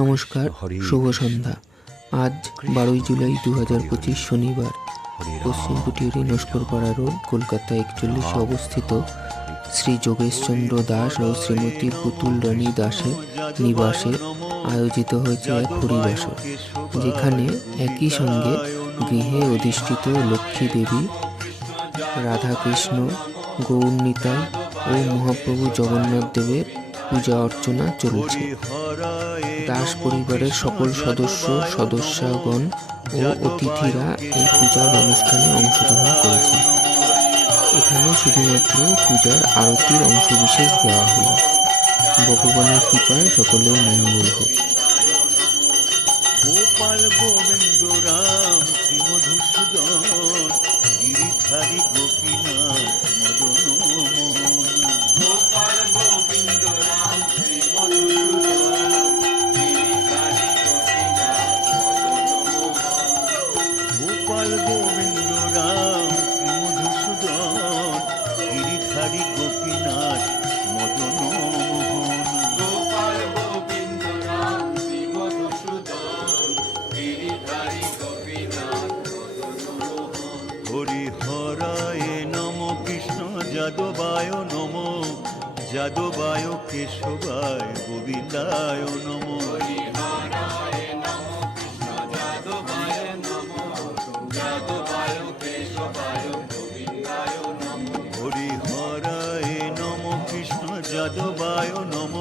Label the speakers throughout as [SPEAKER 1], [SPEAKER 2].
[SPEAKER 1] নমস্কার শুভ সন্ধ্যা আজ বারোই জুলাই দু হাজার পঁচিশ শনিবার পশ্চিম নস্কর পাড়া রোড কলকাতা একচল্লিশে অবস্থিত শ্রী যোগেশচন্দ্র দাস ও শ্রীমতী পুতুল রানী দাসের নিবাসে আয়োজিত হয়েছে এক হরিবাসর যেখানে একই সঙ্গে গৃহে অধিষ্ঠিত লক্ষ্মী দেবী রাধাকৃষ্ণ গৌরনীতা ও মহাপ্রভু জগন্নাথ দেবের পূজা অর্চনা চলছে দাস পরিবারের সকল সদস্য সদস্যগণ ও অতিথিরা এই পূজার অনুষ্ঠানে অংশগ্রহণ করেছে এখানে শুধুমাত্র পূজার আরতির অংশবিশেষ দেওয়া হল ভগবানের কৃপায় সকলের মঙ্গল হোক গোপাল গোবিন্দ রাম গিরিধারী গোপীনাথ গোপাল গোবিন্দ রাম মধুসূদন গিরিধারী গোপীনাথ মদন মোহন গোপাল কৃষ্ণ যাদবায় নম যাদবায় কেশবায় গোবিন্দায় নম হরি
[SPEAKER 2] যাদবায় নম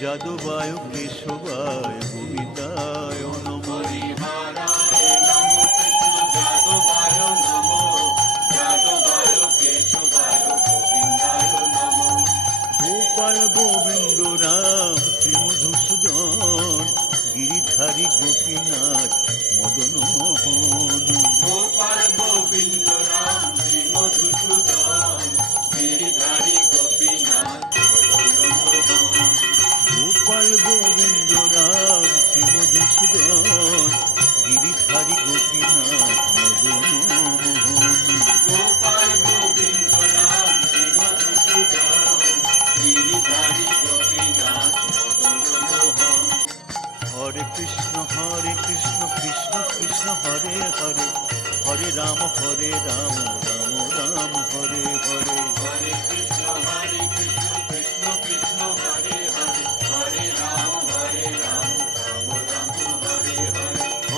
[SPEAKER 2] যাদবায় কেশবায় ভূমিতায় নম গোপাল গোবিন্দ রাম শ্রী মধুসূদন গিরিধারী গোপীনাথ মদন মোহন গোপাল গোবিন্দ রাম শ্রী মধুসূদন গোবিন্দ রাম শ্রী মধুসূদন গিরিধারি গোপীনাথ মদন মোহন গোপাল গোবিন্দ রাম শ্রী মধুসূদন গিরিধারি গোপীনাথ মদন মোহন হরে কৃষ্ণ হরে কৃষ্ণ কৃষ্ণ কৃষ্ণ হরে হরে হরে রাম হরে রাম রাম রাম হরে হরে
[SPEAKER 3] হরে কৃষ্ণ হরে কৃষ্ণ